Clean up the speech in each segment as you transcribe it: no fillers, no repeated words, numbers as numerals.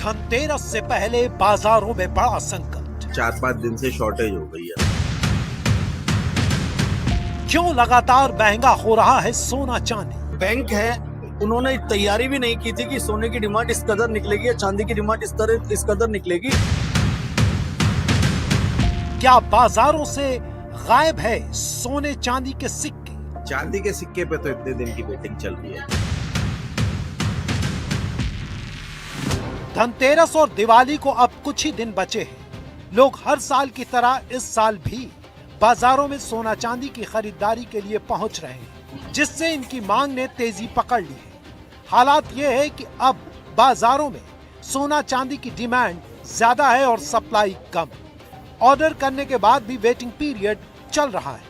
धनतेरस से पहले बाजारों में बड़ा संकट। 4-5 दिन से शॉर्टेज हो गई है। क्यों लगातार महंगा हो रहा है सोना चांदी? बैंक है, उन्होंने तैयारी भी नहीं की थी कि सोने की डिमांड इस कदर निकलेगी या चांदी की डिमांड इस कदर निकलेगी। क्या बाजारों से गायब है सोने चांदी के सिक्के? चांदी के सिक्के पे तो इतने दिन की वेटिंग चल रही है। धनतेरस और दिवाली को अब कुछ ही दिन बचे हैं। लोग हर साल की तरह इस साल भी बाजारों में सोना चांदी की खरीदारी के लिए पहुंच रहे हैं, जिससे इनकी मांग ने तेजी पकड़ ली है। हालात ये है कि अब बाजारों में सोना चांदी की डिमांड ज्यादा है और सप्लाई कम। ऑर्डर करने के बाद भी वेटिंग पीरियड चल रहा है।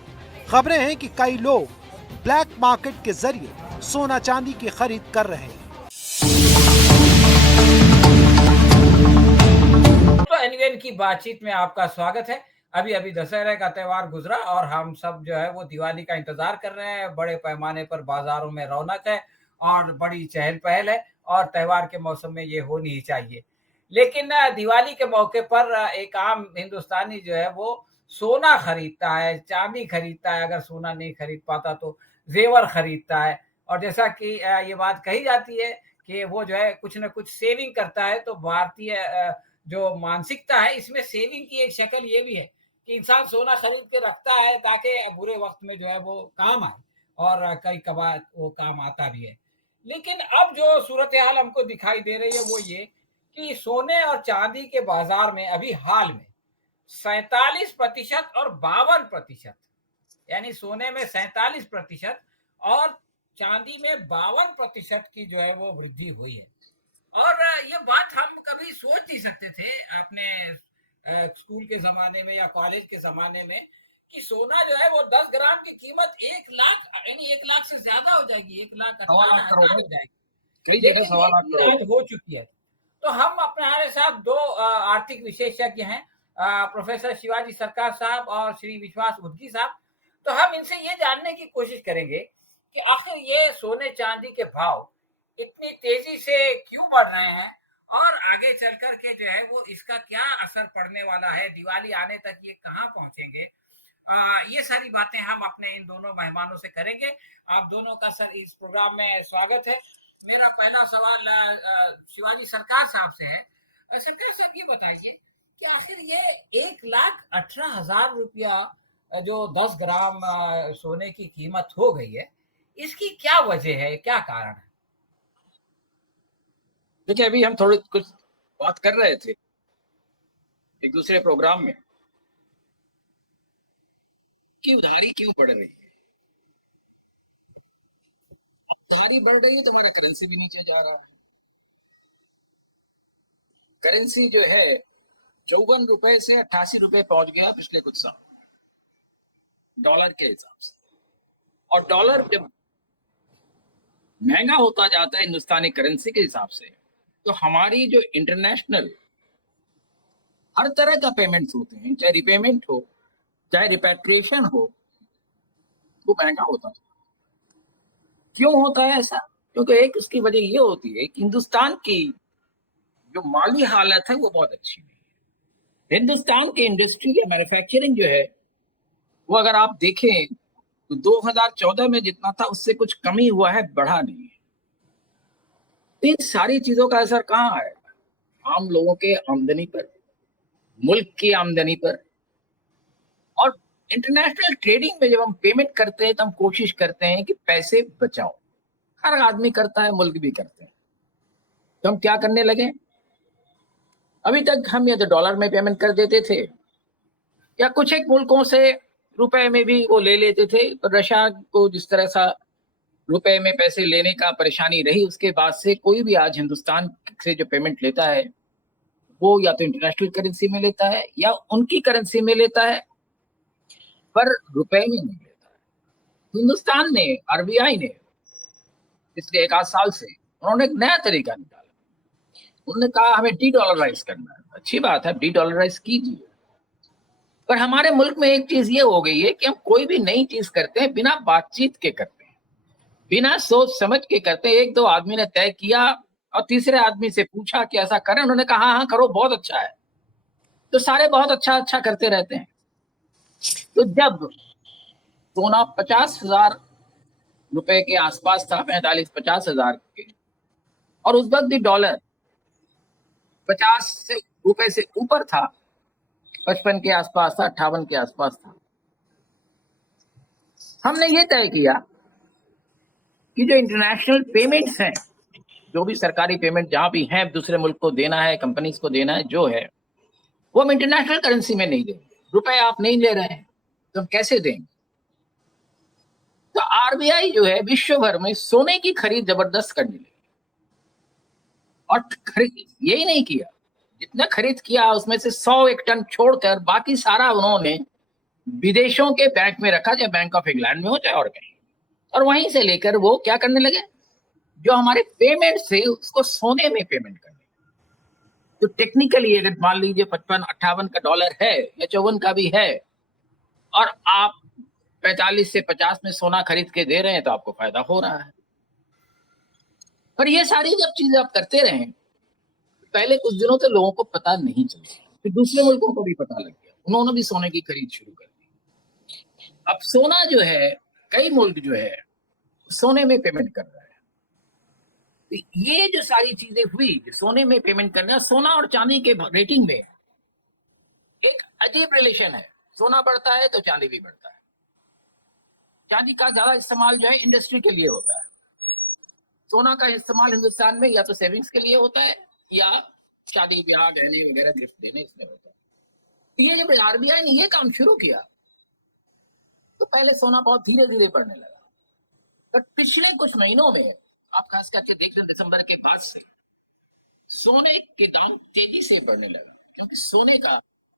खबरें हैं कि कई लोग ब्लैक मार्केट के जरिए सोना चांदी की खरीद कर रहे हैं। तो एनवीएन की बातचीत में आपका स्वागत है। अभी अभी दशहरे का त्यौहार गुजरा और हम सब जो है वो दिवाली का इंतजार कर रहे हैं। बड़े पैमाने पर बाजारों में रौनक है और बड़ी चहल पहल है और त्यौहार के मौसम में ये होनी ही चाहिए। लेकिन दिवाली के मौके पर एक आम हिंदुस्तानी जो है वो सोना खरीदता है, चांदी खरीदता है। अगर सोना नहीं खरीद पाता तो जेवर खरीदता है। और जैसा कि ये बात कही जाती है कि वो जो है कुछ ना कुछ सेविंग करता है। तो भारतीय जो मानसिकता है इसमें सेविंग की एक शक्ल ये भी है कि इंसान सोना खरीद के रखता है ताकि बुरे वक्त में जो है वो काम आए, और कई कबार वो काम आता भी है। लेकिन अब जो सूरत हाल हमको दिखाई दे रही है वो ये कि सोने और चांदी के बाजार में अभी हाल में 47% और 52%, यानी सोने में 47% और चांदी में 52% की जो है वो वृद्धि हुई है। और ये बात हम कभी सोच नहीं सकते थे अपने स्कूल के जमाने में या कॉलेज के जमाने में कि सोना जो है वो 10 ग्राम की कीमत 1 लाख, यानी 1 लाख से ज्यादा हो जाएगी, 1,18,000 हो जाएगी। कई जगह सवाल आज हो चुकी है। तो हम अपने हमारे साथ दो आर्थिक विशेषज्ञ हैं, प्रोफेसर शिवाजी सरकार साहब और श्री विश्वास उदगी साहब। तो हम इनसे ये जानने की कोशिश करेंगे कि आखिर ये सोने चांदी के भाव इतनी तेजी से क्यों बढ़ रहे हैं और आगे चल कर के जो है वो इसका क्या असर पड़ने वाला है, दिवाली आने तक ये कहाँ पहुंचेंगे। ये सारी बातें हम अपने इन दोनों मेहमानों से करेंगे। आप दोनों का सर इस प्रोग्राम में स्वागत है। मेरा पहला सवाल शिवाजी सरकार साहब से है। सरकार साहब ये बताइए कि आखिर ये 1,18,000 रुपया जो 10 ग्राम सोने की कीमत हो गई है, इसकी क्या वजह है, क्या कारण है? देखिए, अभी हम थोड़ी कुछ बात कर रहे थे एक दूसरे प्रोग्राम में कि उधारी क्यों बढ़ रही है। उधारी बढ़ रही है तो हमारा करेंसी भी नीचे जा रहा है। करेंसी जो है 54 रुपए से 88 रुपए पहुंच गया पिछले कुछ साल डॉलर के हिसाब से। और डॉलर जब महंगा होता जाता है हिंदुस्तानी करेंसी के हिसाब से, तो हमारी जो इंटरनेशनल हर तरह का पेमेंट्स होते हैं, चाहे रिपेमेंट हो चाहे रिपेट्रिएशन हो, वो महंगा होता है। क्यों होता है ऐसा? क्योंकि एक इसकी वजह ये होती है कि हिंदुस्तान की जो माली हालत है वो बहुत अच्छी नहीं है। हिंदुस्तान की इंडस्ट्री या मैन्युफैक्चरिंग जो है वो अगर आप देखें तो 2014 में जितना था उससे कुछ कमी हुआ है, बढ़ा नहीं है। इन सारी चीजों का असर कहाँ है? आम लोगों के आमदनी पर, मुल्क की आमदनी पर। और इंटरनेशनल ट्रेडिंग में जब हम पेमेंट करते हैं तो हम कोशिश करते हैं कि पैसे बचाओ। हर आदमी करता है, मुल्क भी करते हैं। तो हम क्या करने लगे? अभी तक हम या तो डॉलर में पेमेंट कर देते थे या कुछ एक मुल्कों से रुपए में भी वो ले लेते थे। पर रशिया को जिस तरह सा रुपए में पैसे लेने का परेशानी रही, उसके बाद से कोई भी आज हिंदुस्तान से जो पेमेंट लेता है वो या तो इंटरनेशनल करेंसी में लेता है या उनकी करेंसी में लेता है, पर रुपए में नहीं लेता है। हिंदुस्तान ने, आरबीआई ने पिछले 1 आध साल से उन्होंने एक नया तरीका निकाला। उन्होंने कहा हमें डी डॉलराइज करना है। अच्छी बात है, डी डॉलराइज कीजिए। पर हमारे मुल्क में एक चीज ये हो गई है कि हम कोई भी नई चीज करते हैं बिना बातचीत के करते हैं, बिना सोच समझ के करते हैं। 1-2 आदमी ने तय किया, और तीसरे आदमी से पूछा कि ऐसा करें, उन्होंने कहा हाँ करो, बहुत अच्छा है। तो सारे बहुत अच्छा अच्छा करते रहते हैं। तो जब सोना 50,000 रुपए के आसपास था, 45-50,000 के, और उस वक्त भी डॉलर 50 रुपए से ऊपर था, 55 के आसपास था, 58 के आसपास था, हमने ये तय किया कि जो इंटरनेशनल पेमेंट्स हैं, जो भी सरकारी पेमेंट जहां भी हैं, दूसरे मुल्क को देना है, कंपनीज को देना है, जो है वो हम इंटरनेशनल करेंसी में नहीं देंगे। रुपए आप नहीं ले रहे हैं तो हम कैसे देंगे? तो आरबीआई जो है विश्व भर में सोने की खरीद जबरदस्त करने लगी, और यही नहीं किया, जितना खरीद किया उसमें से 101 टन छोड़कर बाकी सारा उन्होंने विदेशों के बैंक में रखा, चाहे बैंक ऑफ इंग्लैंड में हो चाहे और कहीं, और वहीं से लेकर वो क्या करने लगे, जो हमारे पेमेंट थे उसको सोने में पेमेंट करने। तो टेक्निकली अगर मान लीजिए 55-58 का डॉलर है या 54 का भी है, और आप 45 से 50 में सोना खरीद के दे रहे हैं, तो आपको फायदा हो रहा है। पर ये सारी जब चीजें आप करते रहे, पहले कुछ दिनों तक लोगों को पता नहीं चला, फिर दूसरे मुल्कों को भी पता लग गया, उन्होंने भी सोने की खरीद शुरू कर दी। अब सोना जो है, कई मुल्क जो है सोने में पेमेंट कर रहा है। तो ये जो सारी चीजें हुई, सोने में पेमेंट करना, सोना और चांदी के रेटिंग में एक अजीब रिलेशन है। सोना बढ़ता है तो चांदी भी बढ़ता है। चांदी का ज्यादा इस्तेमाल जो है इंडस्ट्री के लिए होता है, सोना का इस्तेमाल हिंदुस्तान में या तो सेविंग्स के लिए होता है या शादी ब्याह गहने वगैरह गिफ्ट देने इसमें होता है। ये जब आरबीआई ने ये काम शुरू किया तो पहले सोना बहुत धीरे धीरे बढ़ने लगा, पर पिछले कुछ महीनों में आप खास करके देख लें, दिसंबर के बाद से सोने के दाम तेजी से बढ़ने लगा, क्योंकि सोने का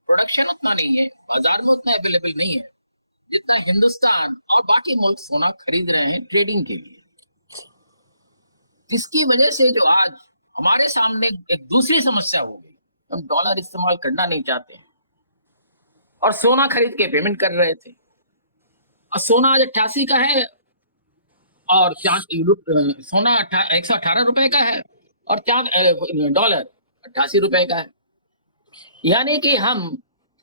प्रोडक्शन उतना नहीं है, बाजार में उतना अवेलेबल नहीं है जितना हिंदुस्तान और बाकी मुल्क सोना खरीद रहे हैं ट्रेडिंग के लिए। जिसकी वजह से जो आज हमारे सामने एक दूसरी समस्या हो गई, हम डॉलर इस्तेमाल करना नहीं चाहते और सोना खरीद के पेमेंट कर रहे थे, और सोना आज 88 का है और सोना 118 रुपए का है और डॉलर 88 रुपए का है। यानी कि हम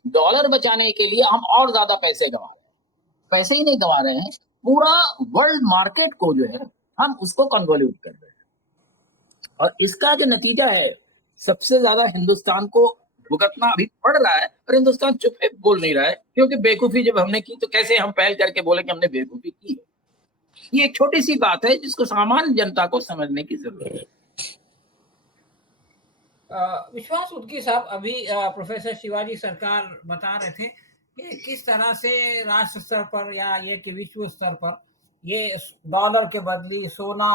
डॉलर बचाने के लिए हम और ज्यादा पैसे गंवा रहे हैं। पैसे ही नहीं गंवा रहे हैं, पूरा वर्ल्ड मार्केट को जो है हम उसको कन्वॉल्यूट कर रहे हैं, और इसका जो नतीजा है सबसे ज्यादा हिंदुस्तान को भुगतना अभी पड़ रहा है। और हिंदुस्तान चुप है, बोल नहीं रहा है, क्योंकि बेवकूफी जब हमने की तो कैसे हम पहल करके बोले कि हमने बेवकूफी की है। ये एक छोटी सी बात है जिसको सामान्य जनता को समझने की जरूरत है। विश्वास उदगी साहब, अभी प्रोफेसर शिवाजी सरकार बता रहे थे कि किस तरह से राष्ट्र स्तर पर या ये कि विश्व स्तर पर ये डॉलर के बदले सोना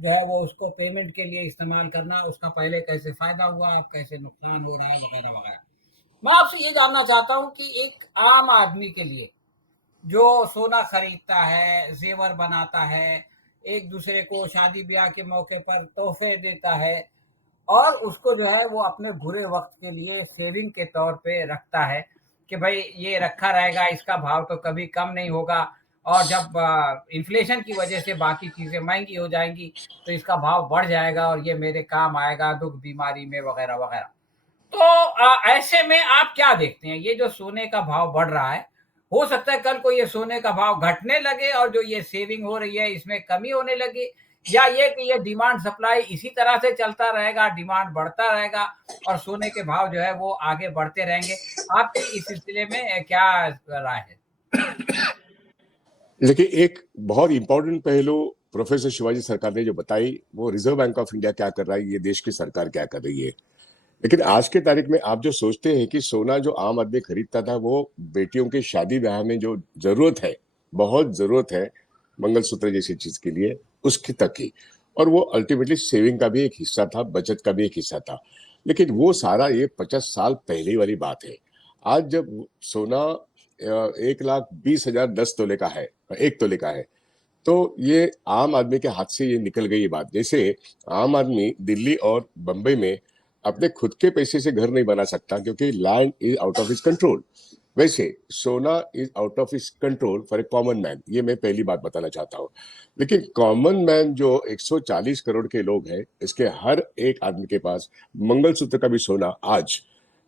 जो है वो उसको पेमेंट के लिए इस्तेमाल करना, उसका पहले कैसे फायदा हुआ, अब कैसे नुकसान हो रहा है वगैरह वगैरह। मैं आपसे ये जानना चाहता हूँ कि एक आम आदमी के लिए जो सोना खरीदता है, जेवर बनाता है, एक दूसरे को शादी ब्याह के मौके पर तोहफे देता है, और उसको जो है वो अपने बुरे वक्त के लिए सेविंग के तौर पे रखता है कि भाई ये रखा रहेगा, इसका भाव तो कभी कम नहीं होगा, और जब इन्फ्लेशन की वजह से बाकी चीज़ें महंगी हो जाएंगी तो इसका भाव बढ़ जाएगा और ये मेरे काम आएगा दुख बीमारी में वगैरह वगैरह। तो ऐसे में आप क्या देखते हैं, ये जो सोने का भाव बढ़ रहा है, हो सकता है कल को ये सोने का भाव घटने लगे और जो ये सेविंग हो रही है इसमें कमी होने लगे, या ये कि ये डिमांड सप्लाई इसी तरह से चलता रहेगा, डिमांड बढ़ता रहेगा और सोने के भाव जो है वो आगे बढ़ते रहेंगे। आपकी इस सिलसिले में क्या राय है? देखिए, एक बहुत इंपॉर्टेंट पहलू प्रोफेसर शिवाजी सरकार ने जो बताई, वो रिजर्व बैंक ऑफ इंडिया क्या कर रहा है, ये देश की सरकार क्या कर रही है। लेकिन आज के तारीख में आप जो सोचते हैं कि सोना जो आम आदमी खरीदता था वो बेटियों के शादी ब्याह में जो जरूरत है, बहुत जरूरत है मंगलसूत्र जैसी चीज के लिए, उसकी तक ही, और वो अल्टीमेटली सेविंग का भी एक हिस्सा था, बचत का भी एक हिस्सा था। लेकिन वो सारा ये 50 साल पहले वाली बात है। आज जब सोना 1,20,000 10 तोले का है, 1 तोले का है, तो ये आम आदमी के हाथ से ये निकल गई बात। जैसे आम आदमी दिल्ली और बंबई में अपने खुद के पैसे से घर नहीं बना सकता क्योंकि land is out of his control. वैसे सोना इज आउट ऑफ इस control for a common man, ये मैं पहली बात बताना चाहता हूँ। लेकिन कॉमन मैन जो 140 करोड़ के लोग हैं, इसके हर एक आदमी के पास मंगलसूत्र का भी सोना आज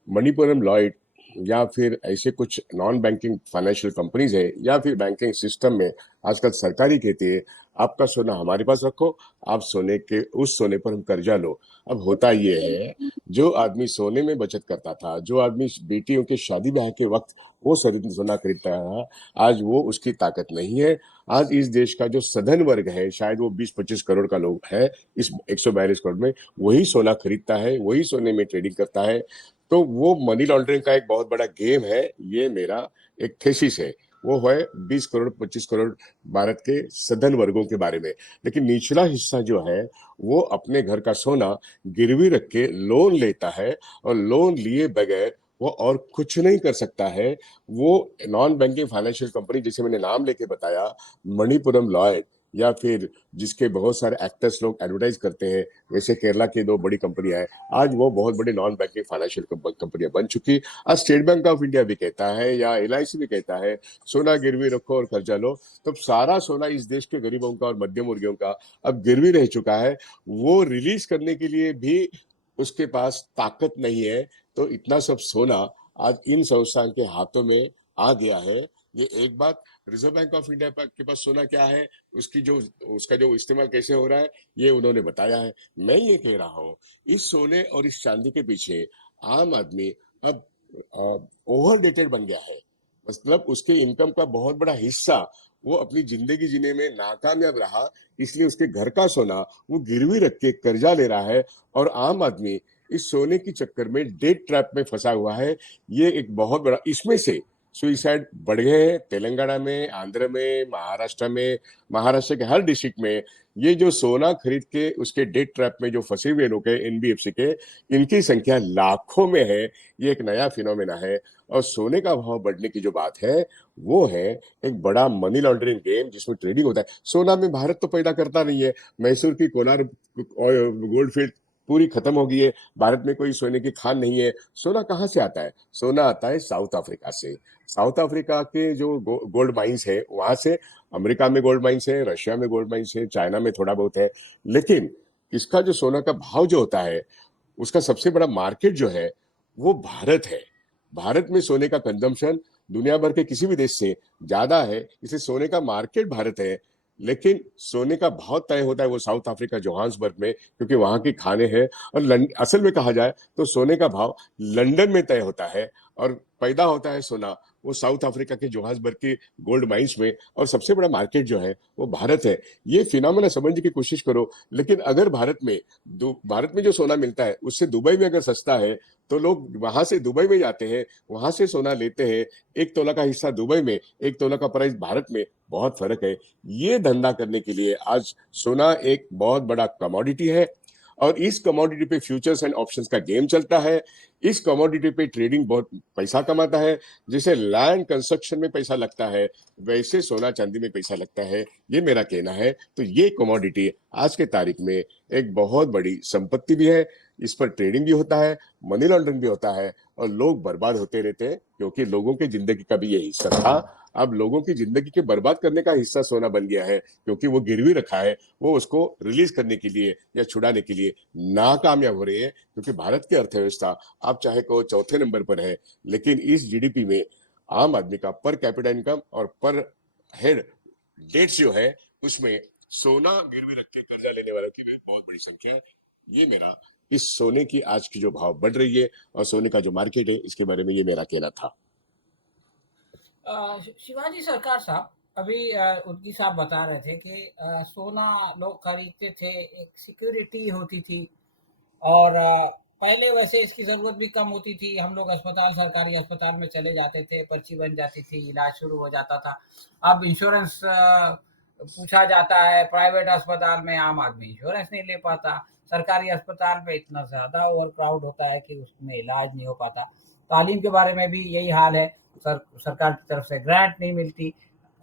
मणिपुरम लॉयड या फिर ऐसे कुछ नॉन बैंकिंग फाइनेंशियल कंपनीज है या फिर बैंकिंग सिस्टम में आजकल सरकारी कहती है आपका सोना हमारे पास रखो, आप सोने के उस सोने पर हम कर्जा लो। अब होता ये है, जो आदमी सोने में बचत करता था, जो आदमी बेटियों के शादी ब्याह के वक्त वो सोना खरीदता था, आज वो उसकी ताकत नहीं है। आज इस देश का जो सधन वर्ग है, शायद वो 20-25 करोड़ का लोग है इस 142 करोड़ में, वही सोना खरीदता है, वही सोने में ट्रेडिंग करता है। तो वो मनी लॉन्ड्रिंग का एक बहुत बड़ा गेम है, ये मेरा एक थेसिस है। वो है 20 करोड़ 25 करोड़ भारत के सधन वर्गों के बारे में। लेकिन निचला हिस्सा जो है वो अपने घर का सोना गिरवी रख के लोन लेता है, और लोन लिए बगैर वो और कुछ नहीं कर सकता है। वो नॉन बैंकिंग फाइनेंशियल कंपनी, जैसे मैंने नाम लेके बताया, मणिपुरम लॉयड या फिर जिसके बहुत सारे एक्टर्स लोग एडवर्टाइज करते हैं, वैसे केरला की 2 बड़ी कंपनियां हैं, आज वो बहुत बड़ी नॉन बैंकिंग फाइनेंशियल कंपनियां बन चुकी। आज स्टेट बैंक ऑफ इंडिया भी कहता है या LIC भी कहता है सोना गिरवी रखो और कर्जा लो। तो सारा सोना इस देश के गरीबों का और मध्यम वर्गीयों का अब गिरवी रह चुका है। वो रिलीज करने के लिए भी उसके पास ताकत नहीं है। तो इतना सब सोना आज इन संस्थान के हाथों में आ गया है। ये एक बात। रिजर्व बैंक ऑफ इंडिया के पास सोना क्या है, उसका जो इस्तेमाल कैसे हो रहा है, ये उन्होंने बताया है। मैं ये कह रहा हूँ, इस सोने और इस चांदी के पीछे आम आदमी अब ओवर डेटेड बन गया है। मतलब उसके इनकम का बहुत बड़ा हिस्सा वो अपनी जिंदगी जीने में नाकामयाब रहा, इसलिए उसके घर का सोना वो गिरवी रख के कर्जा ले रहा है। और आम आदमी इस सोने की चक्कर में डेट ट्रैप में फंसा हुआ है। ये एक बहुत बड़ा, इसमें से सुइसाइड बढ़ गए हैं तेलंगाना में, आंध्र में, महाराष्ट्र में, महाराष्ट्र के हर डिस्ट्रिक्ट में। ये जो सोना खरीद के उसके डेट ट्रैप में जो फंसे हुए लोग हैं NBFC के, इनकी संख्या लाखों में है। ये एक नया फिनोमेना है। और सोने का भाव बढ़ने की जो बात है वो है एक बड़ा मनी लॉन्ड्रिंग गेम जिसमें ट्रेडिंग होता है। सोना में भारत तो पैदा करता नहीं है। मैसूर की कोलार गोल्ड फील्ड पूरी खत्म हो गई है, भारत में कोई सोने की खान नहीं है। सोना कहाँ से आता है? सोना आता है साउथ अफ्रीका से। साउथ अफ्रीका के जो गोल्ड माइंस है वहां से, अमेरिका में गोल्ड माइंस है, रशिया में गोल्ड माइंस है, चाइना में थोड़ा बहुत है। लेकिन इसका जो सोना का भाव जो होता है, उसका सबसे बड़ा मार्केट जो है वो भारत है। भारत में सोने का कंजम्पशन दुनिया भर के किसी भी देश से ज्यादा है, इसलिए सोने का मार्केट भारत है। लेकिन सोने का भाव तय होता है वो साउथ अफ्रीका जोहान्सबर्ग में, क्योंकि वहां की खाने हैं। और असल में कहा जाए तो सोने का भाव लंदन में तय होता है, और पैदा होता है सोना वो साउथ अफ्रीका के जोहान्सबर्ग के गोल्ड माइंस में। और सबसे बड़ा मार्केट जो है वो भारत है। ये फिनोमेना समझने की कोशिश करो। लेकिन अगर भारत में जो सोना मिलता है उससे दुबई में अगर सस्ता है, तो लोग वहां से दुबई में जाते हैं, वहां से सोना लेते हैं। 1 तोला का हिस्सा दुबई में, 1 तोला का प्राइस भारत में, बहुत फर्क है। ये धंधा करने के लिए आज सोना एक बहुत बड़ा कमोडिटी है, और इस कमोडिटी पे फ्यूचर्स एंड ऑप्शंस का गेम चलता है। इस कमोडिटी पे ट्रेडिंग बहुत पैसा कमाता है। जैसे लैंड कंस्ट्रक्शन में पैसा लगता है, वैसे सोना चांदी में पैसा लगता है, ये मेरा कहना है। तो ये कमोडिटी आज के तारीख में एक बहुत बड़ी संपत्ति भी है। इस पर ट्रेडिंग भी होता है, मनी लॉन्ड्रिंग भी होता है, और लोग बर्बाद होते रहते हैं, क्योंकि लोगों की जिंदगी का भी ये हिस्सा था। अब लोगों की जिंदगी के बर्बाद करने का हिस्सा सोना बन गया है, क्योंकि वो गिरवी रखा है। वो उसको रिलीज करने के लिए या छुड़ाने के लिए नाकामयाब हो रही है, क्योंकि भारत की अर्थव्यवस्था आप चाहे को 4थे नंबर पर है, लेकिन इस GDP में आम आदमी का पर कैपिटा इनकम और पर हेड डेट्स जो है, उसमें सोना गिरवी रख के कर्जा लेने वालों की भी बहुत बड़ी संख्या है। ये मेरा इस सोने की आज की जो भाव बढ़ रही है और सोने का जो मार्केट है, इसके बारे में ये मेरा कहना था। शिवाजी सरकार साहब, अभी उद्गी साहब बता रहे थे कि सोना लोग खरीदते थे, एक सिक्योरिटी होती थी, और पहले वैसे इसकी ज़रूरत भी कम होती थी। हम लोग सरकारी अस्पताल में चले जाते थे, पर्ची बन जाती थी, इलाज शुरू हो जाता था। अब इंश्योरेंस पूछा जाता है, प्राइवेट अस्पताल में आम आदमी इंश्योरेंस नहीं ले पाता। सरकारी अस्पताल में इतना ज़्यादा ओवर क्राउड होता है कि उसमें इलाज नहीं हो पाता। तालीम के बारे में भी यही हाल है, सरकार की तरफ से ग्रांट नहीं मिलती।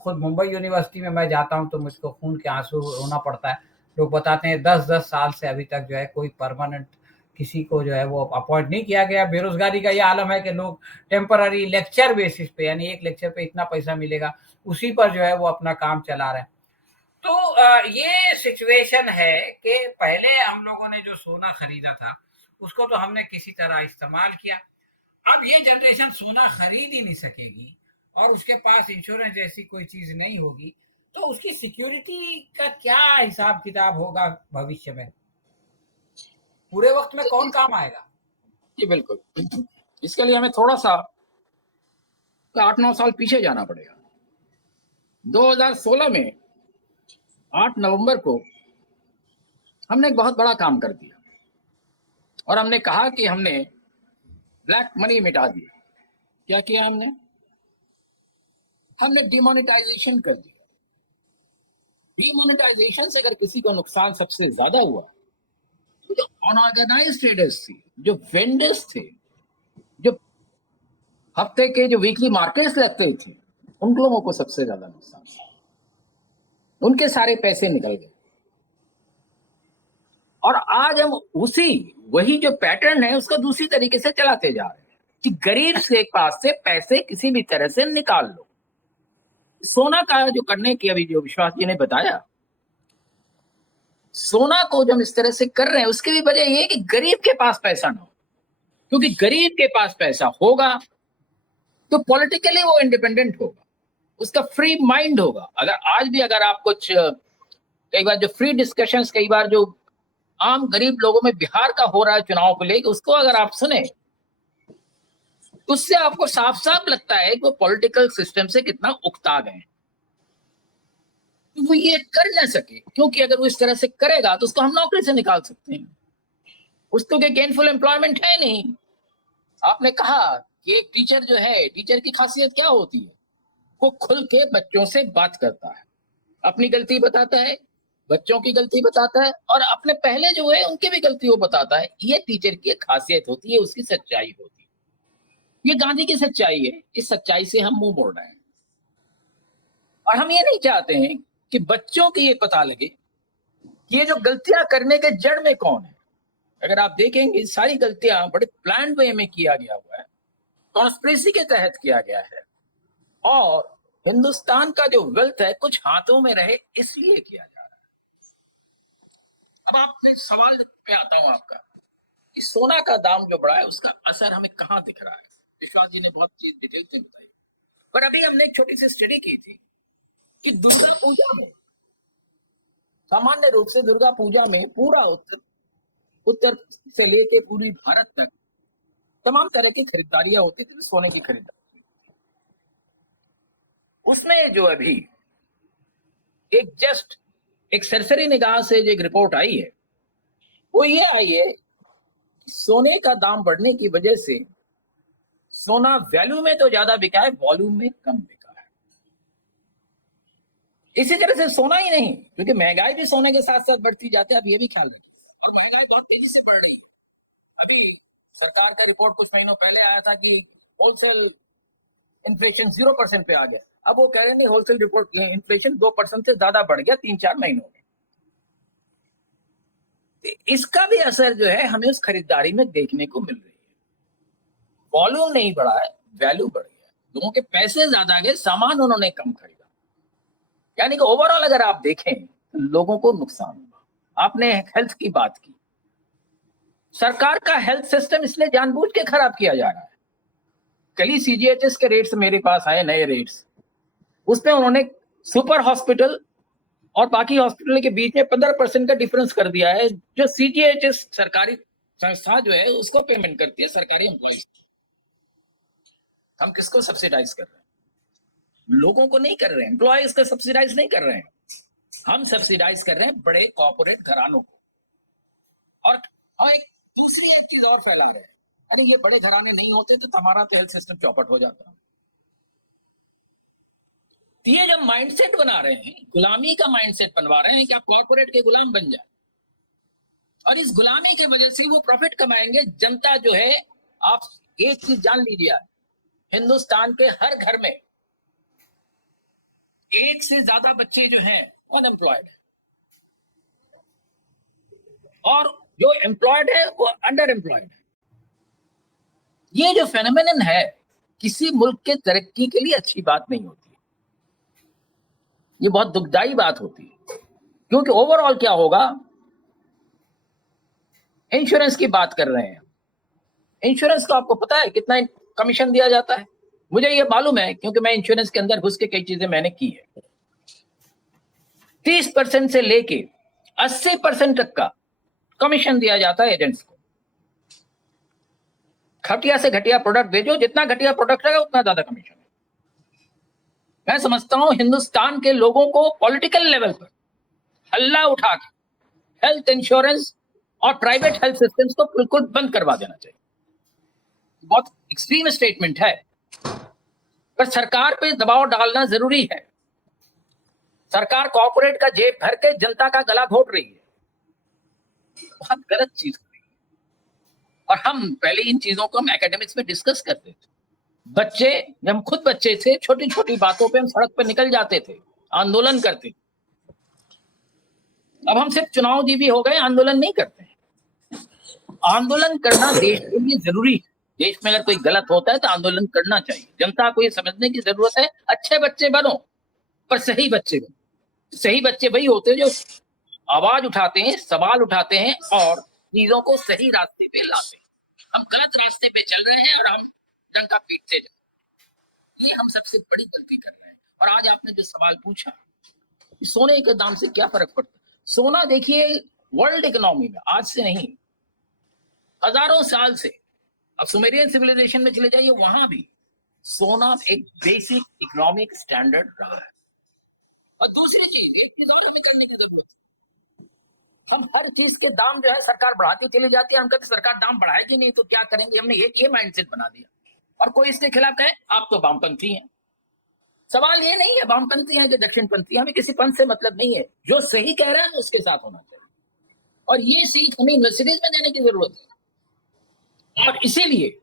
खुद मुंबई यूनिवर्सिटी में मैं जाता हूँ तो मुझको खून के आंसू रोना पड़ता है। लोग बताते हैं 10-10 साल से अभी तक जो है कोई परमानेंट किसी को जो है वो अपॉइंट नहीं किया गया। बेरोजगारी का ये आलम है कि लोग टेम्पररी लेक्चर बेसिस पे, यानी एक लेक्चर पे इतना पैसा मिलेगा, उसी पर जो है वो अपना काम चला रहे हैं। तो ये सिचुएशन है कि पहले हम लोगों ने जो सोना खरीदा था उसको तो हमने किसी तरह इस्तेमाल किया। अब ये जनरेशन सोना खरीद ही नहीं सकेगी और उसके पास इंश्योरेंस जैसी कोई चीज नहीं होगी, तो उसकी सिक्योरिटी का क्या हिसाब किताब होगा भविष्य में? पूरे वक्त में कौन काम आएगा? जी बिल्कुल। इसके लिए हमें थोड़ा सा 8-9 साल पीछे जाना पड़ेगा। 2016 में 8 नवंबर को हमने एक बहुत बड़ा काम कर दिया और हमने कहा कि हमने ब्लैक मनी मिटा दिया। क्या किया हमने डिमोनेटाइजेशन कर दिया। डिमोनेटाइजेशन से अगर किसी को नुकसान सबसे ज्यादा हुआ तो जो अनऑर्गेनाइज्ड ट्रेडर्स थे, जो वेंडर्स थे, जो हफ्ते के जो वीकली मार्केट्स लगते थे, उन लोगों को सबसे ज्यादा नुकसान हुआ। उनके सारे पैसे निकल गए और आज हम वही जो पैटर्न है उसको दूसरी तरीके से चलाते जा रहे हैं कि गरीब के पास से पैसे किसी भी तरह से निकाल लो। सोना का जो करने की अभी जो विश्वास जी ने बताया, सोना को जब इस तरह से कर रहे हैं उसकी भी वजह यह है कि गरीब के पास पैसा ना हो, क्योंकि गरीब के पास पैसा होगा तो पॉलिटिकली वो इंडिपेंडेंट होगा, उसका फ्री माइंड होगा। अगर आप कुछ कई बार जो फ्री डिस्कशंस कई बार जो आम गरीब लोगों में बिहार का हो रहा है चुनाव को लेकर, उसको अगर आप सुने तो उससे आपको साफ साफ लगता है कि वो पॉलिटिकल सिस्टम से कितना उकता गए। तो वो ये कर ना सके, क्योंकि अगर वो इस तरह से करेगा तो उसको हम नौकरी से निकाल सकते हैं। उसको के गेनफुल एम्प्लॉयमेंट है नहीं। आपने कहा कि एक टीचर जो है, टीचर की खासियत क्या होती है? वो खुल के बच्चों से बात करता है, अपनी गलती बताता है, बच्चों की गलती बताता है और अपने पहले जो है उनकी भी गलती वो बताता है। ये टीचर की खासियत होती है, उसकी सच्चाई होती है। ये गांधी की सच्चाई है। इस सच्चाई से हम मुंह मोड़ रहे हैं और हम ये नहीं चाहते हैं कि बच्चों को ये पता लगे कि ये जो गलतियां करने के जड़ में कौन है। अगर आप देखेंगे सारी गलतियां बड़े प्लान वे में किया गया हुआ है, कॉन्स्पिरेसी के तहत किया गया है और हिंदुस्तान का जो वेल्थ है कुछ हाथों में रहे इसलिए किया जा रहा है। अब आपने सवाल पे आता हूं आपका कि सोना का दाम जो बढ़ा है उसका असर हमें कहां दिख रहा है। विश्वास जी ने बहुत चीज डिटेल से बताई, पर अभी हमने एक छोटी सी स्टडी की थी कि दुर्गा पूजा में, सामान्य रूप से दुर्गा पूजा में पूरा उत्तर से लेके पूरी भारत तक तमाम तरह की खरीदारियां होती थी, सोने की खरीदारी। उसमें जो अभी एक सरसरी निगाह से जो एक रिपोर्ट आई है वो ये आई है, सोने का दाम बढ़ने की वजह से सोना वैल्यू में तो ज्यादा बिका है, वॉल्यूम में कम बिका है। इसी तरह से सोना ही नहीं, क्योंकि महंगाई भी सोने के साथ साथ बढ़ती जाती है। आप ये भी ख्याल रखिए, और महंगाई बहुत तेजी से बढ़ रही है। अभी सरकार का रिपोर्ट कुछ महीनों पहले आया था कि होलसेल इन्फ्लेशन 0% पे आ जाए। अब वो कह रहे हैं होलसेल रिपोर्ट इन्फ्लेशन 2% से ज्यादा बढ़ गया 3-4 महीनों में। इसका भी असर जो है हमें उस खरीदारी में देखने को मिल रही है। वॉल्यूम नहीं बढ़ा है, वैल्यू बढ़ गया। लोगों के पैसे ज्यादा गए, सामान उन्होंने कम खरीदा। यानी कि ओवरऑल अगर आप देखें तो लोगों को नुकसान हुआ। आपने हेल्थ की बात की, सरकार का हेल्थ सिस्टम इसलिए जानबूझ के खराब किया जा रहा है। कल ही सीजीएचएस के रेट्स मेरे पास आए, नए रेट्स, उसमें उन्होंने सुपर हॉस्पिटल और बाकी हॉस्पिटल के बीच में 15% का डिफरेंस कर दिया है। जो सीजीएचएस सरकारी संस्था जो है उसको पेमेंट करती है सरकारी एम्प्लॉइज। हम किसको सब्सिडाइज कर रहे हैं? लोगों को नहीं कर रहे हैं, एम्प्लॉइज को सब्सिडाइज नहीं कर रहे हैं, हम सब्सिडाइज कर रहे हैं बड़े कॉर्पोरेट घरानों को। और एक दूसरी एक चीज और फैला रहे हैं, अरे ये बड़े घराने नहीं होते तो हमारा तो हेल्थ सिस्टम चौपट हो जाता। ये जब माइंडसेट बना रहे हैं, गुलामी का माइंडसेट बनवा रहे हैं कि आप कॉर्पोरेट के गुलाम बन जाए, और इस गुलामी की वजह से वो प्रॉफिट कमाएंगे। जनता जो है, आप एक चीज जान लीजिए, हिंदुस्तान के हर घर में एक से ज्यादा बच्चे जो हैं अनएम्प्लॉयड है, और जो एम्प्लॉयड है वो अंडर एम्प्लॉयड है। ये जो फेनोमेनन है किसी मुल्क के तरक्की के लिए अच्छी बात नहीं होती है, ये बहुत दुखदाई बात होती है। क्योंकि ओवरऑल क्या होगा, इंश्योरेंस की बात कर रहे हैं, इंश्योरेंस का आपको पता है कितना कमीशन दिया जाता है? मुझे ये मालूम है क्योंकि मैं इंश्योरेंस के अंदर घुस के कई चीजें मैंने की है। 30% से लेके 80% तक का कमीशन दिया जाता है एजेंट्स को। घटिया से घटिया प्रोडक्ट भेजो, जितना घटिया प्रोडक्ट रहेगा उतना ज्यादा कमीशन है। मैं समझता हूं हिंदुस्तान के लोगों को पॉलिटिकल लेवल पर हल्ला उठा के हेल्थ इंश्योरेंस और प्राइवेट हेल्थ सिस्टम्स को बिल्कुल बंद करवा देना चाहिए। बहुत एक्सट्रीम स्टेटमेंट है, पर सरकार पे दबाव डालना जरूरी है। सरकार कॉर्पोरेट का जेब भर के जनता का गला घोट रही है, बहुत गलत चीज हो रही है। और हम पहले इन चीजों को हम एकेडमिक्स में डिस्कस करते थे। बच्चे, जब हम खुद बच्चे थे, छोटी छोटी बातों पे हम सड़क पे निकल जाते थे, आंदोलन करते थे। अब हम सिर्फ चुनाव जीवी हो गए, आंदोलन नहीं करते। आंदोलन करना देश के लिए जरूरी है। देश में अगर कोई गलत होता है तो आंदोलन करना चाहिए। जनता को ये समझने की जरूरत है, अच्छे बच्चे बनो पर सही बच्चे बनो। सही बच्चे वही होते हैं जो आवाज उठाते हैं, सवाल उठाते हैं और चीजों को सही रास्ते पे लाते हैं। हम गलत रास्ते पे चल रहे हैं और हम डंका पीटते जा रहे हैं। ये हम सबसे बड़ी गलती कर रहे हैं। और आज आपने जो सवाल पूछा कि सोने के दाम से क्या फर्क पड़ता है, सोना देखिए वर्ल्ड इकोनॉमी में आज से नहीं, हजारों साल से, अब सुमेरियन सिविलाइजेशन में चले जाइए, वहां भी सोना एक बेसिक इकोनॉमिक स्टैंडर्ड रहा है। और दूसरी चीज ये किसानों में करने की जरूरत है। हम हर चीज के दाम जो है सरकार बढ़ाती चली जाती है, हम कहते सरकार दाम बढ़ाएगी नहीं तो क्या करेंगे। हमने ये माइंडसेट बना दिया। और कोई इसके खिलाफ कहे आप तो वामपंथी हैं। सवाल ये नहीं है वामपंथी हैं कि दक्षिणपंथी, हमें किसी पंथ से मतलब नहीं है। जो सही कह रहे हैं उसके साथ होना चाहिए। और ये सीख हमें यूनिवर्सिटीज में देने की जरूरत है। और इसीलिए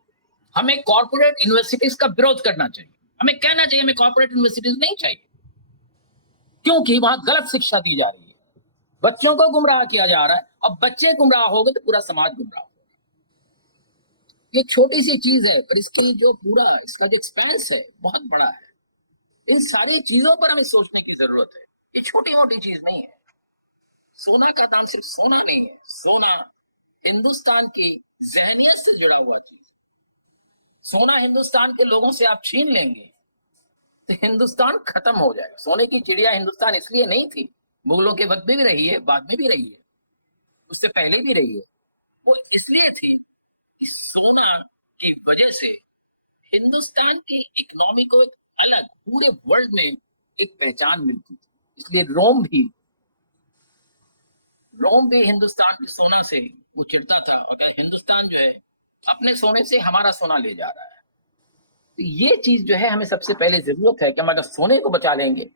हमें कॉर्पोरेट यूनिवर्सिटीज का विरोध करना चाहिए। हमें कहना चाहिए हमें कॉर्पोरेट यूनिवर्सिटीज नहीं चाहिए, क्योंकि वहां गलत शिक्षा दी जा रही है, बच्चों को गुमराह किया जा रहा है। अब बच्चे गुमराह हो गए तो पूरा समाज गुमराह होगा। ये छोटी सी चीज है, पर इसकी जो पूरा इसका जो एक्सपेंस है बहुत बड़ा है। इन सारी चीजों पर हमें सोचने की जरूरत है। ये छोटी मोटी चीज नहीं है। सोना का दाम सिर्फ सोना नहीं है, सोना हिंदुस्तान की जहनियत से जुड़ा हुआ चीज। सोना हिंदुस्तान के लोगों से आप छीन लेंगे तो हिंदुस्तान खत्म हो जाएगा। सोने की चिड़िया हिंदुस्तान इसलिए नहीं थी, मुगलों के वक्त भी रही है, बाद में भी रही है, उससे पहले भी रही है। वो इसलिए थी कि सोना की वजह से हिंदुस्तान की इकोनॉमी को अलग पूरे वर्ल्ड में एक पहचान मिलती थी। इसलिए रोम भी हिंदुस्तान के सोना से वो चिढ़ता था और कहा हिंदुस्तान जो है अपने सोने से हमारा सोना ले जा रहा है। तो ये चीज जो है हमें सबसे पहले जरूरत है कि हम अगर सोने को बचा लेंगे,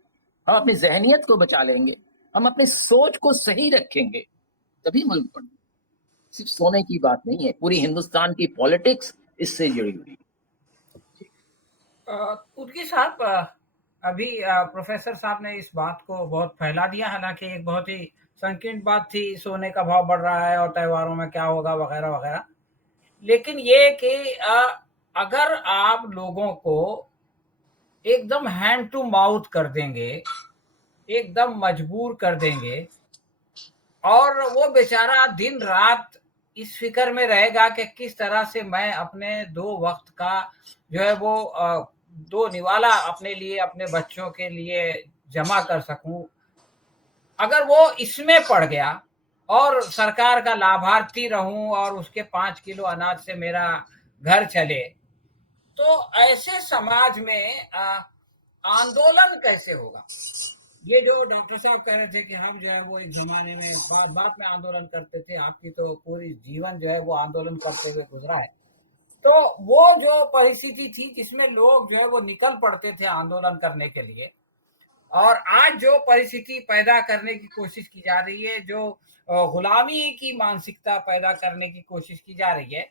हम अपनी जहनियत को बचा लेंगे, हम अपनी सोच को सही रखेंगे, तभी मुल्क बढ़ेगा। सिर्फ सोने की बात नहीं है, पूरी हिंदुस्तान की पॉलिटिक्स इससे जुड़ी हुई है। तुर्की साहब, अभी प्रोफेसर साहब ने इस बात को बहुत फैला दिया। हालांकि एक बहुत ही संकीर्ण बात थी, सोने का भाव बढ़ रहा है और त्योहारों में क्या होगा वगैरह वगैरह। लेकिन ये कि अगर आप लोगों को एकदम हैंड टू माउथ कर देंगे, एकदम मजबूर कर देंगे, और वो बेचारा दिन रात इस फिक्र में रहेगा कि किस तरह से मैं अपने 2 वक्त का जो है वो 2 निवाला अपने लिए, अपने बच्चों के लिए जमा कर सकूं, अगर वो इसमें पड़ गया और सरकार का लाभार्थी रहूं और उसके 5 किलो अनाज से मेरा घर चले, तो ऐसे समाज में आंदोलन कैसे होगा? ये जो डॉक्टर साहब कह रहे थे कि हम जो है वो इस जमाने में बात में आंदोलन करते थे, आपकी तो पूरी जीवन जो है वो आंदोलन करते हुए गुजरा है। तो वो जो परिस्थिति थी जिसमें लोग जो है वो निकल पड़ते थे आंदोलन करने के लिए, और आज जो परिस्थिति पैदा करने की कोशिश की जा रही है, जो गुलामी की मानसिकता पैदा करने की कोशिश की जा रही है,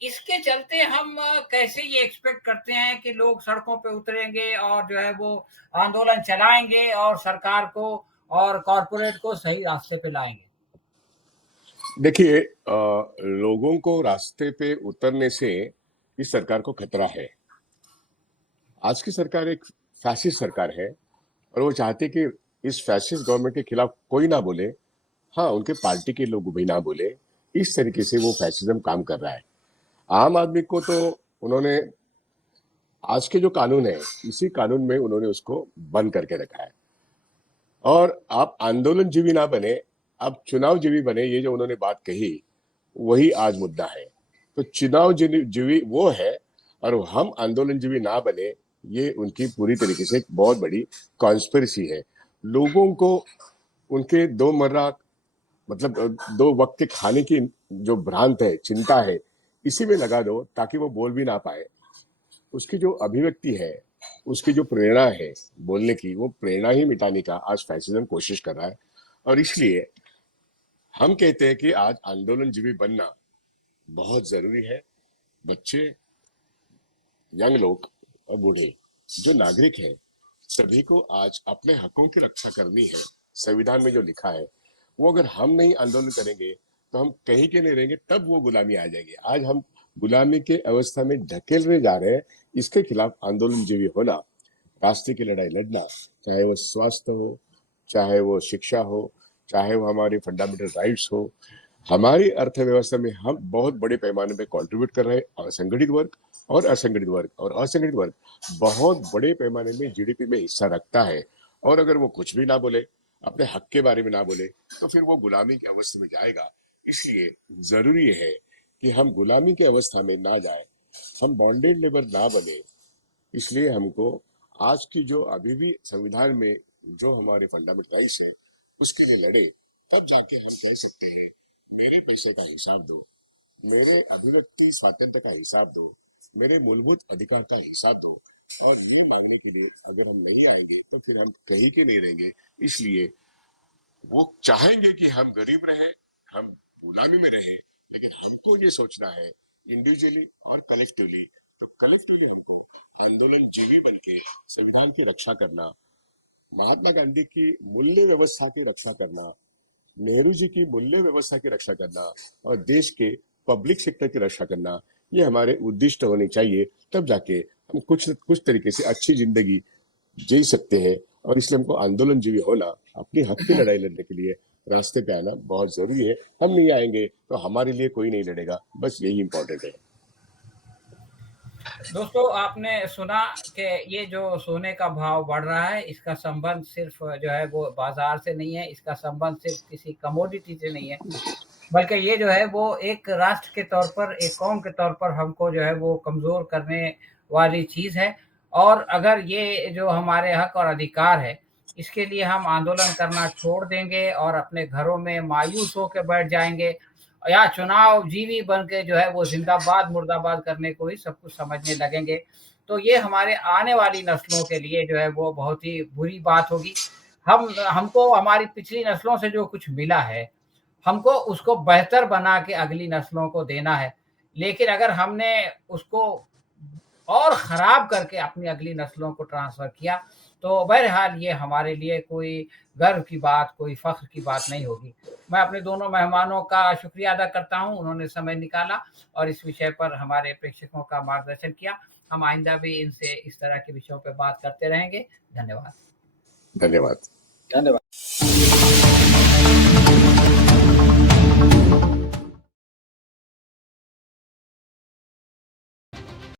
इसके चलते हम कैसे ये एक्सपेक्ट करते हैं कि लोग सड़कों पे उतरेंगे और जो है वो आंदोलन चलाएंगे और सरकार को और कॉरपोरेट को सही रास्ते पे लाएंगे? देखिए, लोगों को रास्ते पे उतरने से इस सरकार को खतरा है। आज की सरकार एक फैसिस्ट सरकार है और वो चाहती है कि इस फैसिस्ट गवर्नमेंट के खिलाफ कोई ना बोले, हाँ उनके पार्टी के लोग भी ना बोले। इस तरीके से वो फैसिज्म काम कर रहा है। आम आदमी को तो उन्होंने आज के जो कानून है, इसी कानून में उन्होंने उसको बंद करके रखा है। और आप आंदोलनजीवी ना बने, आप चुनावजीवी बने, ये जो उन्होंने बात कही वही आज मुद्दा है। तो चुनावजीवी वो है और हम आंदोलनजीवी ना बने, ये उनकी पूरी तरीके से एक बहुत बड़ी कॉन्स्पिरेसी है। लोगों को उनके दो मर्रा मतलब दो वक्त के खाने की जो भ्रांत है, चिंता है, इसी में लगा दो ताकि वो बोल भी ना पाए। उसकी जो अभिव्यक्ति है, उसकी जो प्रेरणा है बोलने की, वो प्रेरणा ही मिटाने का आज फैसिज्म कोशिश कर रहा है। और इसलिए हम कहते हैं कि आज आंदोलनजीवी बनना बहुत जरूरी है। बच्चे, यंग लोग और बूढ़े जो नागरिक हैं, सभी को आज अपने हकों की रक्षा करनी है। संविधान में जो लिखा है वो अगर हम नहीं आंदोलन करेंगे तो हम कहीं के नहीं रहेंगे, तब वो गुलामी आ जाएगी। आज हम गुलामी के अवस्था में ढकेलने जा रहे हैं। इसके खिलाफ आंदोलनजीवी होना, रास्ते की लड़ाई लड़ना, चाहे वो स्वास्थ्य हो, चाहे वो शिक्षा हो, चाहे वो हमारी फंडामेंटल राइट्स हो, हमारी अर्थव्यवस्था में हम बहुत बड़े पैमाने पे कंट्रीब्यूट कर रहे हैं। असंगठित वर्ग और असंगठित वर्ग बहुत बड़े पैमाने में जीडीपी में हिस्सा रखता है। और अगर वो कुछ भी ना बोले, अपने हक के बारे में ना बोले, तो फिर वो गुलामी की अवस्था में जाएगा। इसलिए जरूरी है कि हम गुलामी की अवस्था में ना जाए, हम बॉन्डेड लेबर ना बने। इसलिए हमको आज की जो अभी भी संविधान में जो हमारे फंडामेंटल राइट्स है उसके लिए लड़े, तब जाके हम कह सकते हैं मेरे पैसे का हिसाब दो, मेरे अभिव्यक्ति स्वातंत्र का हिसाब दो, मेरे मूलभूत अधिकार का हिसाब दो। और ये मांगने के लिए अगर हम नहीं आएंगे तो फिर हम कहीं के नहीं रहेंगे। इसलिए वो चाहेंगे कि हम गरीब रहे, हम गुलामी में रहे, लेकिन हमको ये सोचना है इंडिविजुअली और कलेक्टिवली। तो कलेक्टिवली हमको आंदोलनजीवी बन के संविधान की रक्षा करना, महात्मा गांधी की मूल्य व्यवस्था की रक्षा करना, नेहरू जी की मूल्य व्यवस्था की रक्षा करना और देश के पब्लिक सेक्टर की रक्षा करना, ये हमारे उद्दिष्ट होने चाहिए। तब जाके हम कुछ तरीके से अच्छी जिंदगी जी सकते हैं। और इसलिए हमको आंदोलनजीवी होना, अपनी हक की लड़ाई लड़ने के लिए रास्ते पे आना बहुत जरूरी है। हम नहीं आएंगे तो हमारे लिए कोई नहीं लड़ेगा, बस यही इंपॉर्टेंट है। दोस्तों, आपने सुना कि ये जो सोने का भाव बढ़ रहा है, इसका संबंध सिर्फ जो है वो बाजार से नहीं है, इसका संबंध सिर्फ किसी कमोडिटी से नहीं है, बल्कि ये जो है वो एक राष्ट्र के तौर पर, एक कौम के तौर पर हमको जो है वो कमज़ोर करने वाली चीज़ है। और अगर ये जो हमारे हक और अधिकार है, इसके लिए हम आंदोलन करना छोड़ देंगे और अपने घरों में मायूस होकर बैठ जाएंगे या चुनाव जीवी बन के जो है वो जिंदाबाद मुर्दाबाद करने को ही सब कुछ समझने लगेंगे, तो ये हमारे आने वाली नस्लों के लिए जो है वो बहुत ही बुरी बात होगी। हमको हमारी पिछली नस्लों से जो कुछ मिला है, हमको उसको बेहतर बना के अगली नस्लों को देना है। लेकिन अगर हमने उसको और ख़राब करके अपनी अगली नस्लों को ट्रांसफ़र किया, तो बहरहाल ये हमारे लिए कोई गर्व की बात, कोई फ़ख्र की बात नहीं होगी। मैं अपने दोनों मेहमानों का शुक्रिया अदा करता हूँ, उन्होंने समय निकाला और इस विषय पर हमारे प्रेक्षकों का मार्गदर्शन किया। हम आइंदा भी इनसे इस तरह के विषयों पे बात करते रहेंगे। धन्यवाद। धन्यवाद। धन्यवाद।